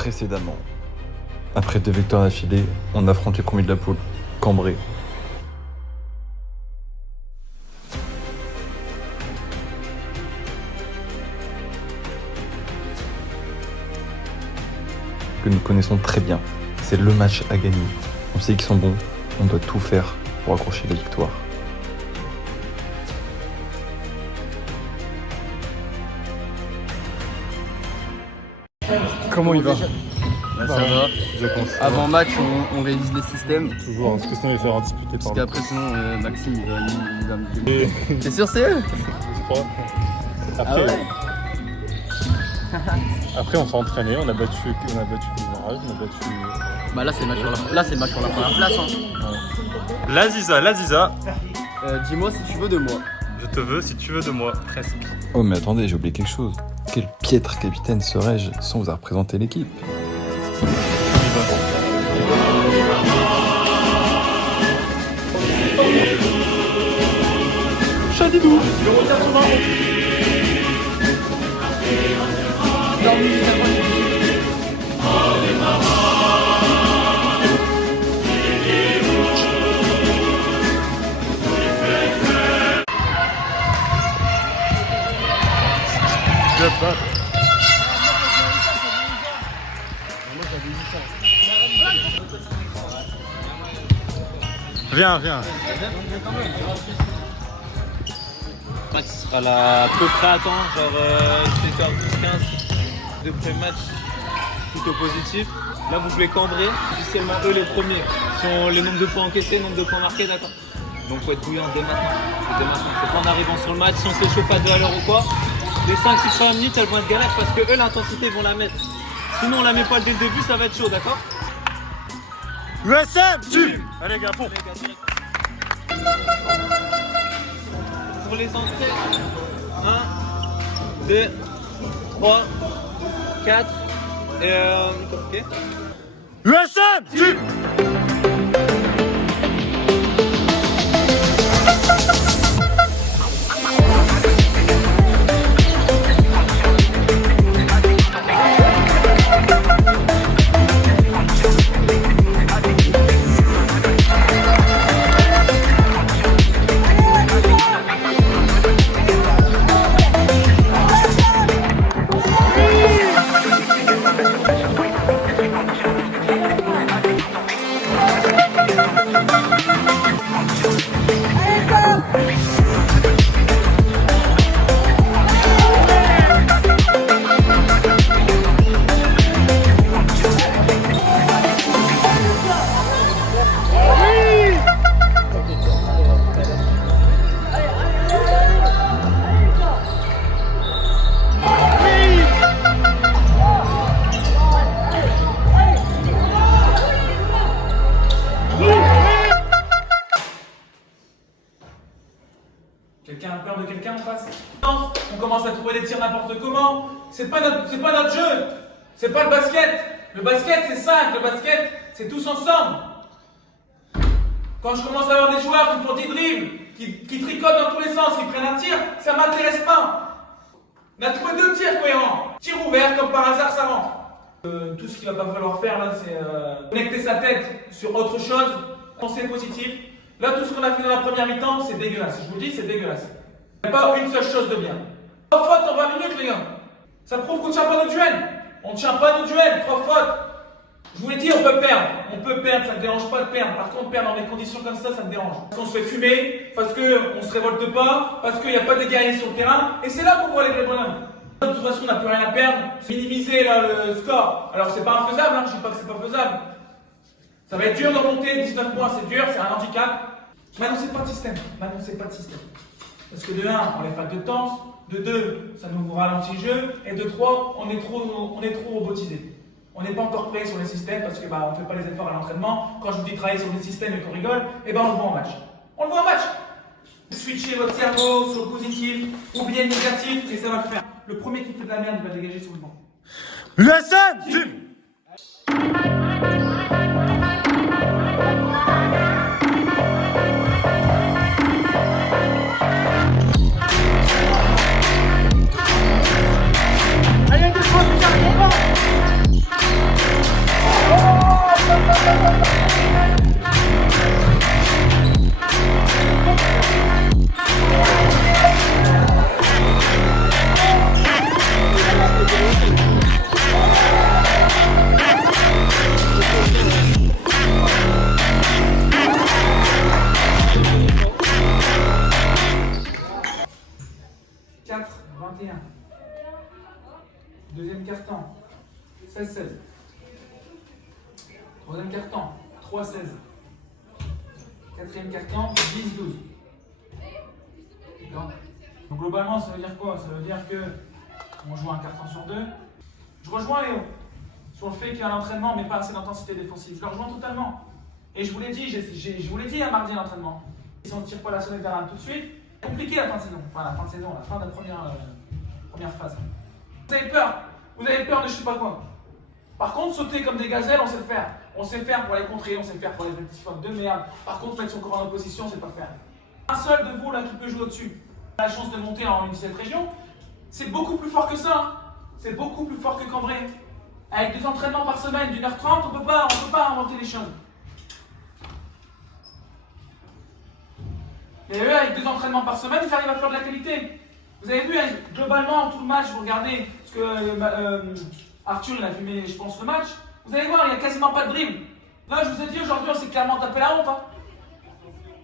Précédemment. Après 2 victoires d'affilée, on affronte les premiers de la poule, Cambrai. Que nous connaissons très bien. C'est le match à gagner. On sait qu'ils sont bons, on doit tout faire pour accrocher la victoire. Comment il va? Là, ça va. Je pense. Avant match, on révise les systèmes. Toujours, parce que sinon il va falloir disputer Parce par qu'après, sinon, Maxime, il va me gueuler. T'es sûr, c'est eux? je crois. Après, après on s'est entraîné, on a battu le Mirage, on a battu. Bah là, c'est le match pour la première place. Hein. La Ziza. Dis-moi si tu veux de moi. Je te veux si tu veux de moi, presque. Oh mais attendez, j'ai oublié quelque chose. Quel piètre capitaine serais-je sans vous avoir représenté l'équipe? Chadidou. Viens. Max sera là à peu près à temps, genre 7h12-15 de pré-match, plutôt positif. Là vous jouez Cambrai, officiellement eux les premiers. Sont le nombre de points encaissés, le nombre de points marqués, d'accord. Donc faut être bouillant dès maintenant. C'est pas en arrivant sur le match, si on s'échauffe à 2 à l'heure ou quoi, les 5-6 premières minutes elles vont être galères parce que eux l'intensité ils vont la mettre. Sinon on la met pas dès le début, ça va être chaud, d'accord. USM, tu. Allez gars, fond. Pour les entrées, 1, 2, 3, 4 et ok. USM, tu. Quelqu'un a peur de quelqu'un en face? On commence à trouver des tirs n'importe comment. C'est pas notre jeu. C'est pas le basket. Le basket c'est 5. Le basket c'est tous ensemble. Quand je commence à avoir des joueurs qui font des dribbles, qui tricotent dans tous les sens, qui prennent un tir, ça m'intéresse pas. On a trouvé 2 tirs cohérents. Tir ouvert, comme par hasard ça rentre. Tout ce qu'il va pas falloir faire là, c'est connecter sa tête sur autre chose, penser positif. Là, tout ce qu'on a fait dans la première mi-temps, c'est dégueulasse. Je vous le dis, c'est dégueulasse. Il n'y a pas une seule chose de bien. 3 fautes en 20 minutes, les gars. Ça prouve qu'on ne tient pas nos duels. On ne tient pas nos duels. 3 fautes. Je vous l'ai dit, on peut perdre. On peut perdre, ça ne me dérange pas de perdre. Par contre, perdre dans des conditions comme ça me dérange. Parce qu'on se fait fumer, parce qu'on ne se révolte pas, parce qu'il n'y a pas de guerriers sur le terrain. Et c'est là qu'on voit les vrais bonhommes. De toute façon, on n'a plus rien à perdre. C'est minimiser là, le score. Alors, c'est pas infaisable, hein. Je ne dis pas que c'est pas faisable. Ça va être dur de remonter. 19 points, c'est dur, c'est un handicap. M'annoncez pas de système. Parce que de 1, on les fait de temps. De 2, ça nous ralentit le jeu. Et de 3, on est trop robotisé. On n'est pas encore prêt sur les systèmes parce que on ne fait pas les efforts à l'entraînement. Quand je vous dis travailler sur des systèmes et qu'on rigole, on le voit en match. On le voit en match. Switchez votre cerveau sur le positif ou bien le négatif et ça va le faire. Le premier qui fait de la merde, il va dégager sur le banc. USM, tu. Allez, deux fois, 16-16. Troisième quart-temps, 3-16. Quatrième quart-temps, 10-12. Donc globalement, ça veut dire quoi? Ça veut dire que on joue un quart-temps sur 2. Je rejoins Léo sur le fait qu'il y a l'entraînement, mais pas assez d'intensité défensive. Je le rejoins totalement. Et je vous l'ai dit, je vous l'ai dit à mardi à l'entraînement. Si on ne tire pas la sonnette d'alarme tout de suite, compliqué la fin de saison. Enfin, la fin de saison, la fin de la première phase. Vous avez peur. Vous avez peur de je sais pas quoi. Par contre, sauter comme des gazelles, on sait le faire. On sait faire pour les contrer, on sait faire pour les petits fautes de merde. Par contre, mettre son corps en opposition, c'est pas faire. Un seul de vous là qui peut jouer au-dessus, a la chance de monter en une 17 région, c'est beaucoup plus fort que ça. Hein. C'est beaucoup plus fort que Cambrai. Avec 2 entraînements par semaine d'1h30, on peut pas inventer les choses. Et eux, avec 2 entraînements par semaine, ils arrivent à faire de la qualité. Vous avez vu, globalement, tout le match, vous regardez, parce que Arthur, il a filmé, je pense, le match. Vous allez voir, il n'y a quasiment pas de dribble. Là, je vous ai dit, aujourd'hui, on s'est clairement tapé la honte. Hein.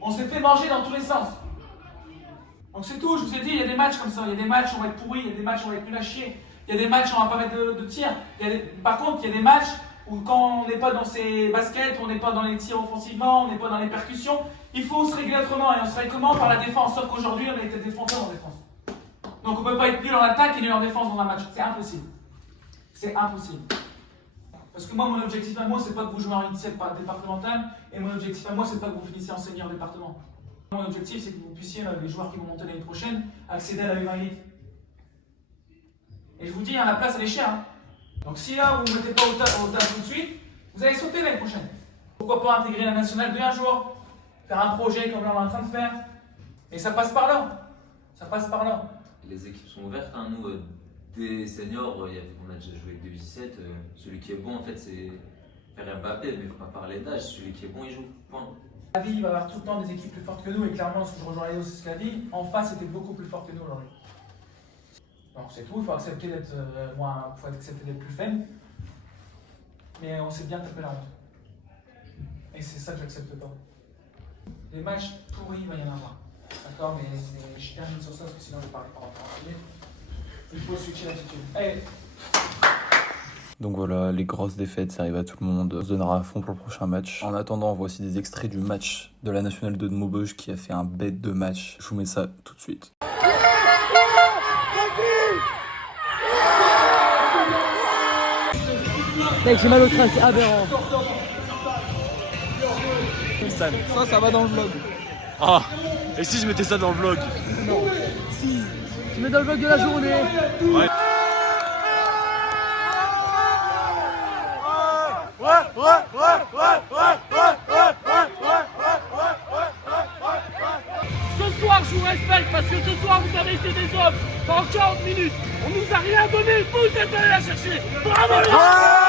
On s'est fait manger dans tous les sens. Donc c'est tout, je vous ai dit, il y a des matchs comme ça. Il y a des matchs où on va être pourris, il y a des matchs où on va être nul à chier. Il y a des matchs où on va pas mettre de tir. Par contre, il y a des matchs où quand on n'est pas dans ses baskets, on n'est pas dans les tirs offensivement, on n'est pas dans les percussions, il faut se régler autrement. Et on se règle comment? Par la défense. Sauf qu'aujourd'hui, on a été défenseur en défense. Donc on ne peut pas être nul en attaque et nul en défense dans un match. C'est impossible. C'est impossible. Parce que moi, mon objectif à moi, c'est pas que vous jouez en U17 départemental, et mon objectif à moi, c'est pas que vous finissiez en senior département. Mon objectif, c'est que vous puissiez, les joueurs qui vont monter l'année prochaine, accéder à la U20 Elite. Et je vous dis, hein, la place, elle est chère. Hein. Donc si là, vous ne mettez pas au tas tout de suite, vous allez sauter l'année prochaine. Pourquoi pas intégrer la nationale de un jour, faire un projet comme là, on est en train de faire. Et ça passe par là. Ça passe par là. Les équipes sont ouvertes, hein. Nous, des seniors, on a déjà joué avec 2-17. Celui qui est bon, en fait, c'est faire Mbappé, mais il ne faut pas parler d'âge. Celui qui est bon, il joue. Point. La vie, il va y avoir tout le temps des équipes plus fortes que nous, et clairement, si je rejoins Léo, c'est ce que la vie, en face, était beaucoup plus fort que nous aujourd'hui. Donc c'est tout, il faut accepter d'être plus faible. Mais on s'est bien tapé la honte. Et c'est ça que j'accepte pas. Les matchs pourris, il va y en avoir. D'accord, mais je termine sur ça parce que sinon je parle pas en particulier. Il faut switcher l'attitude. Allez. Donc voilà, les grosses défaites, ça arrive à tout le monde. On se donnera à fond pour le prochain match. En attendant, voici des extraits du match de la Nationale 2 de Maubeuge qui a fait un bête de match. Je vous mets ça tout de suite. Mec, j'ai mal au crâne, c'est aberrant. Ça va dans le vlog. Ah, et si je mettais ça dans le vlog? Non. Si. Tu mets dans le vlog de la journée. Ouais. Ce soir, je vous respecte parce que ce soir, vous avez été des hommes. Pendant 40 minutes, on nous a rien donné. Vous êtes allés la chercher. Bravo!